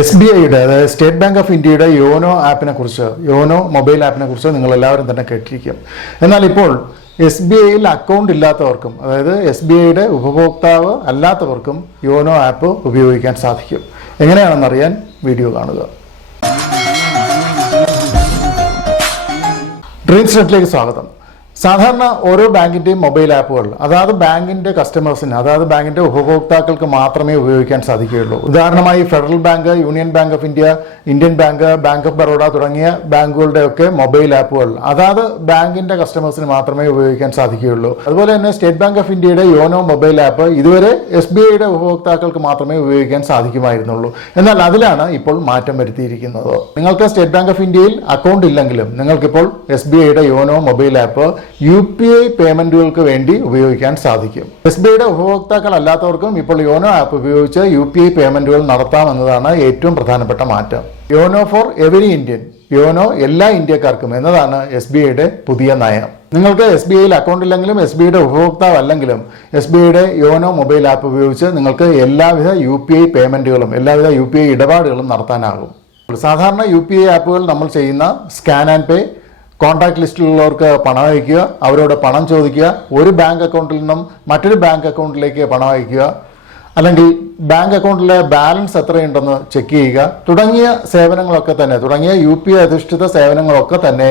SBIയുടെ അതായത് state bank of ഇന്ത്യയുടെ YONO ആപ്പിനെ കുറിച്ച് യോനോ മൊബൈൽ ആപ്പിനെ കുറിച്ച് നിങ്ങൾ എല്ലാവരും തന്നെ കേട്ടിരിക്കും. എന്നാൽ ഇപ്പോൾ SBIയിൽ അക്കൗണ്ട് ഇല്ലാത്തവർക്കും അതായത് SBIയുടെ ഉപഭോക്താവ് അല്ലാത്തവർക്കും യോനോ ആപ്പ് ഉപയോഗിക്കാൻ സാധിക്കും. എങ്ങനെയാണെന്നറിയാൻ വീഡിയോ കാണുക. DreamzNetലേക്ക് സ്വാഗതം. സാധാരണ ഓരോ ബാങ്കിൻ്റെയും മൊബൈൽ ആപ്പുകൾ അതായത് ബാങ്കിൻ്റെ കസ്റ്റമേഴ്സിന് അതായത് ബാങ്കിൻ്റെ ഉപഭോക്താക്കൾക്ക് മാത്രമേ ഉപയോഗിക്കാൻ സാധിക്കുകയുള്ളൂ. ഉദാഹരണമായി federal bank, union bank of India, Indian bank, bank of Baroda തുടങ്ങിയ ബാങ്കുകളുടെയൊക്കെ മൊബൈൽ ആപ്പുകൾ അതായത് ബാങ്കിൻ്റെ കസ്റ്റമേഴ്സിന് മാത്രമേ ഉപയോഗിക്കാൻ സാധിക്കുകയുള്ളൂ. അതുപോലെ തന്നെ സ്റ്റേറ്റ് ബാങ്ക് ഓഫ് ഇന്ത്യയുടെ യോനോ മൊബൈൽ ആപ്പ് ഇതുവരെ SBIയുടെ ഉപഭോക്താക്കൾക്ക് മാത്രമേ ഉപയോഗിക്കാൻ സാധിക്കുമായിരുന്നുള്ളൂ. എന്നാൽ അതിലാണ് ഇപ്പോൾ മാറ്റം വരുത്തിയിരിക്കുന്നത്. നിങ്ങൾക്ക് സ്റ്റേറ്റ് ബാങ്ക് ഓഫ് ഇന്ത്യയിൽ അക്കൗണ്ട് ഇല്ലെങ്കിലും നിങ്ങൾക്കിപ്പോൾ SBIയുടെ യോനോ മൊബൈൽ ആപ്പ് UPI പേയ്മെന്റുകൾക്ക് വേണ്ടി ഉപയോഗിക്കാൻ സാധിക്കും. SBIയുടെ ഉപഭോക്താക്കൾ അല്ലാത്തവർക്കും ഇപ്പോൾ യോനോ ആപ്പ് ഉപയോഗിച്ച് UPI പേയ്മെന്റുകൾ നടത്താമെന്നതാണ് ഏറ്റവും പ്രധാനപ്പെട്ട മാറ്റം. YONO for every Indian, YONO എല്ലാ ഇന്ത്യക്കാർക്കും എന്നതാണ് SBIയുടെ പുതിയ നയം. നിങ്ങൾക്ക് SBIയിൽ അക്കൗണ്ട് ഇല്ലെങ്കിലും SBIയുടെ ഉപഭോക്താവ് അല്ലെങ്കിലും SBIയുടെ യോനോ മൊബൈൽ ആപ്പ് ഉപയോഗിച്ച് നിങ്ങൾക്ക് എല്ലാവിധ UPI പേയ്മെന്റുകളും എല്ലാവിധ UPI ഇടപാടുകളും നടത്താനാകും. സാധാരണ UPI ആപ്പുകൾ നമ്മൾ ചെയ്യുന്ന സ്കാൻ ആൻഡ് പേ, കോൺടാക്ട് ലിസ്റ്റിലുള്ളവർക്ക് പണം അയക്കുക, അവരോട് പണം ചോദിക്കുക, ഒരു ബാങ്ക് അക്കൗണ്ടിൽ നിന്നും മറ്റൊരു ബാങ്ക് അക്കൗണ്ടിലേക്ക് പണം അയക്കുക, അല്ലെങ്കിൽ ബാങ്ക് അക്കൗണ്ടിലെ ബാലൻസ് എത്രയുണ്ടെന്ന് ചെക്ക് ചെയ്യുക തുടങ്ങിയ സേവനങ്ങളൊക്കെ തന്നെ UPI അധിഷ്ഠിത സേവനങ്ങളൊക്കെ തന്നെ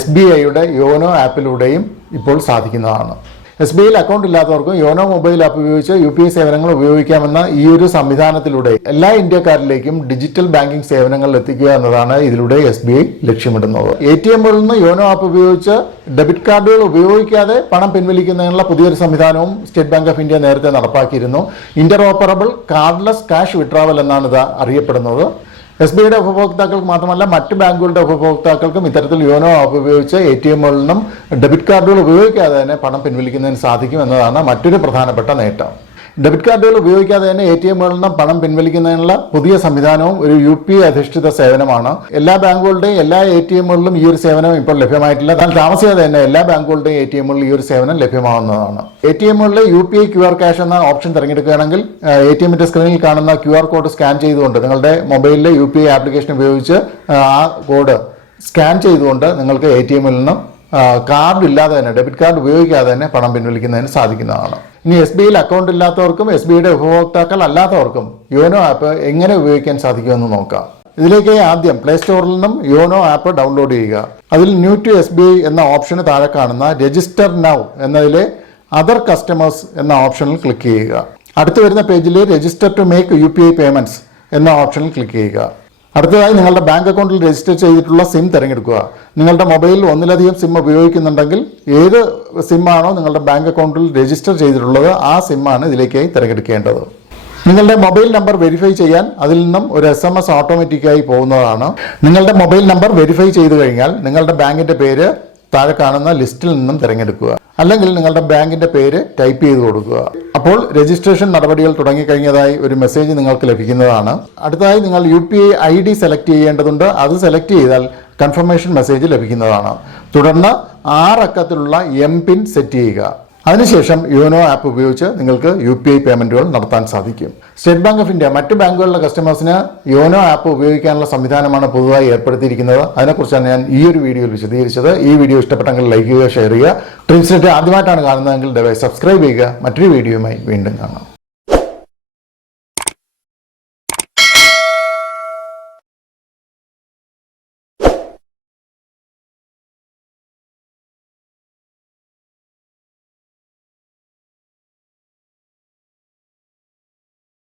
SBIയുടെ യോനോ ആപ്പിലൂടെയും ഇപ്പോൾ സാധിക്കുന്നതാണ്. SBIയിൽ അക്കൗണ്ട് ഇല്ലാത്തവർക്കും യോനോ മൊബൈൽ ആപ്പ് ഉപയോഗിച്ച് UPI സേവനങ്ങൾ ഉപയോഗിക്കാമെന്ന ഈ ഒരു സംവിധാനത്തിലൂടെ എല്ലാ ഇന്ത്യക്കാരിലേക്കും ഡിജിറ്റൽ ബാങ്കിംഗ് സേവനങ്ങൾ എത്തിക്കുക എന്നതാണ് ഇതിലൂടെ SBI ലക്ഷ്യമിടുന്നത്. ATMകളിൽ നിന്ന് യോനോ ആപ്പ് ഉപയോഗിച്ച് ഡെബിറ്റ് കാർഡുകൾ ഉപയോഗിക്കാതെ പണം പിൻവലിക്കുന്നതിനുള്ള പുതിയൊരു സംവിധാനവും സ്റ്റേറ്റ് ബാങ്ക് ഓഫ് ഇന്ത്യ നേരത്തെ നടപ്പാക്കിയിരുന്നു. ഇന്റർഓപ്പറബിൾ കാർഡ്ലെസ് ക്യാഷ് വിഡ്രോവൽ എന്നാണ് ഇത് അറിയപ്പെടുന്നത്. SBIയുടെ ഉപഭോക്താക്കൾക്ക് മാത്രമല്ല മറ്റ് ബാങ്കുകളുടെ ഉപഭോക്താക്കൾക്കും ഇത്തരത്തിൽ യോനോ ആപ്പ് ഉപയോഗിച്ച് ATMകളിൽ നിന്നും ഡെബിറ്റ് കാർഡുകൾ ഉപയോഗിക്കാതെ തന്നെ പണം പിൻവലിക്കുന്നതിന് സാധിക്കും എന്നതാണ് മറ്റൊരു പ്രധാനപ്പെട്ട നേട്ടം. ഡെബിറ്റ് കാർഡുകൾ ഉപയോഗിക്കാതെ തന്നെ ATMകളിൽ നിന്നും പണം പിൻവലിക്കുന്നതിനുള്ള പുതിയ സംവിധാനവും ഒരു UPI അധിഷ്ഠിത സേവനമാണ്. എല്ലാ ബാങ്കുകളുടെയും എല്ലാ ATMകളിലും ഈ ഒരു സേവനം ഇപ്പോൾ ലഭ്യമായിട്ടില്ല. എന്നാൽ താമസിയാതെ തന്നെ എല്ലാ ബാങ്കുകളുടെയും ATMകളിൽ ഈ ഒരു സേവനം ലഭ്യമാവുന്നതാണ്. ATMകളിലെ UPI QR ക്യാഷ് എന്ന ഓപ്ഷൻ തിരഞ്ഞെടുക്കുകയാണെങ്കിൽ ATMന്റെ സ്ക്രീനിൽ കാണുന്ന QR കോഡ് സ്കാൻ ചെയ്തുകൊണ്ട് നിങ്ങളുടെ മൊബൈലിലെ UPI ആപ്ലിക്കേഷൻ ഉപയോഗിച്ച് ആ കോഡ് സ്കാൻ ചെയ്തുകൊണ്ട് നിങ്ങൾക്ക് ATMൽ നിന്നും കാർഡ് ഇല്ലാതെ തന്നെ ഡെബിറ്റ് കാർഡ് ഉപയോഗിക്കാതെ തന്നെ പണം പിൻവലിക്കുന്നതിന് സാധിക്കുന്നതാണ്. ഇനി SBIയിൽ അക്കൗണ്ട് ഇല്ലാത്തവർക്കും SBIയുടെ ഉപഭോക്താക്കൾ അല്ലാത്തവർക്കും യോനോ ആപ്പ് എങ്ങനെ ഉപയോഗിക്കാൻ സാധിക്കുമെന്ന് നോക്കാം. ഇതിലേക്ക് ആദ്യം പ്ലേ സ്റ്റോറിൽ നിന്നും യോനോ ആപ്പ് ഡൗൺലോഡ് ചെയ്യുക. അതിൽ ന്യൂ ടു SBI എന്ന ഓപ്ഷന് താഴെ കാണുന്ന രജിസ്റ്റർ നൗ എന്നതിലെ അതർ കസ്റ്റമേഴ്സ് എന്ന ഓപ്ഷനിൽ ക്ലിക്ക് ചെയ്യുക. അടുത്ത് വരുന്ന പേജിൽ register to make UPI payments എന്ന ഓപ്ഷനിൽ ക്ലിക്ക് ചെയ്യുക. അടുത്തതായി നിങ്ങളുടെ ബാങ്ക് അക്കൗണ്ടിൽ രജിസ്റ്റർ ചെയ്തിട്ടുള്ള സിം തിരഞ്ഞെടുക്കുക. നിങ്ങളുടെ മൊബൈലിൽ ഒന്നിലധികം സിം ഉപയോഗിക്കുന്നുണ്ടെങ്കിൽ ഏത് സിമ്മാണോ നിങ്ങളുടെ ബാങ്ക് അക്കൗണ്ടിൽ രജിസ്റ്റർ ചെയ്തിട്ടുള്ളത് ആ സിമ്മാണ് ഇതിലേക്കായി തിരഞ്ഞെടുക്കേണ്ടത്. നിങ്ങളുടെ മൊബൈൽ നമ്പർ വെരിഫൈ ചെയ്യാൻ അതിൽ നിന്നും ഒരു SMS ഓട്ടോമാറ്റിക്കായി പോകുന്നതാണ്. നിങ്ങളുടെ മൊബൈൽ നമ്പർ വെരിഫൈ ചെയ്തു കഴിഞ്ഞാൽ നിങ്ങളുടെ ബാങ്കിന്റെ പേര് താഴെ കാണുന്ന ലിസ്റ്റിൽ നിന്നും തിരഞ്ഞെടുക്കുക. അല്ലെങ്കിൽ നിങ്ങളുടെ ബാങ്കിന്റെ പേര് ടൈപ്പ് ചെയ്ത് കൊടുക്കുക. അപ്പോൾ രജിസ്ട്രേഷൻ നടപടികൾ തുടങ്ങിക്കഴിഞ്ഞതായി ഒരു മെസ്സേജ് നിങ്ങൾക്ക് ലഭിക്കുന്നതാണ്. അടുത്തതായി നിങ്ങൾ UPI ID സെലക്ട് ചെയ്യേണ്ടതുണ്ട്. അത് സെലക്ട് ചെയ്താൽ കൺഫർമേഷൻ മെസ്സേജ് ലഭിക്കുന്നതാണ്. തുടർന്ന് 6 അക്കത്തിലുള്ള MPIN സെറ്റ് ചെയ്യുക. അതിനുശേഷം യോനോ ആപ്പ് ഉപയോഗിച്ച് നിങ്ങൾക്ക് UPI പേയ്മെന്റുകൾ നടത്താൻ സാധിക്കും. സ്റ്റേറ്റ് ബാങ്ക് ഓഫ് ഇന്ത്യ മറ്റ് ബാങ്കുകളിലെ കസ്റ്റമേഴ്സിന് യോനോ ആപ്പ് ഉപയോഗിക്കാനുള്ള സംവിധാനമാണ് പുതുതായി ഏർപ്പെടുത്തിയിരിക്കുന്നത്. അതിനെക്കുറിച്ചാണ് ഞാൻ ഈ ഒരു വീഡിയോയിൽ വിശദീകരിച്ചത്. ഈ വീഡിയോ ഇഷ്ടപ്പെട്ടെങ്കിൽ ലൈക്ക് ചെയ്യുക, ഷെയർ ചെയ്യുക. DreamzNet ആദ്യമായിട്ടാണ് കാണുന്നതെങ്കിൽ ദയവായി സബ്സ്ക്രൈബ് ചെയ്യുക. മറ്റൊരു വീഡിയോയുമായി വീണ്ടും കാണാം.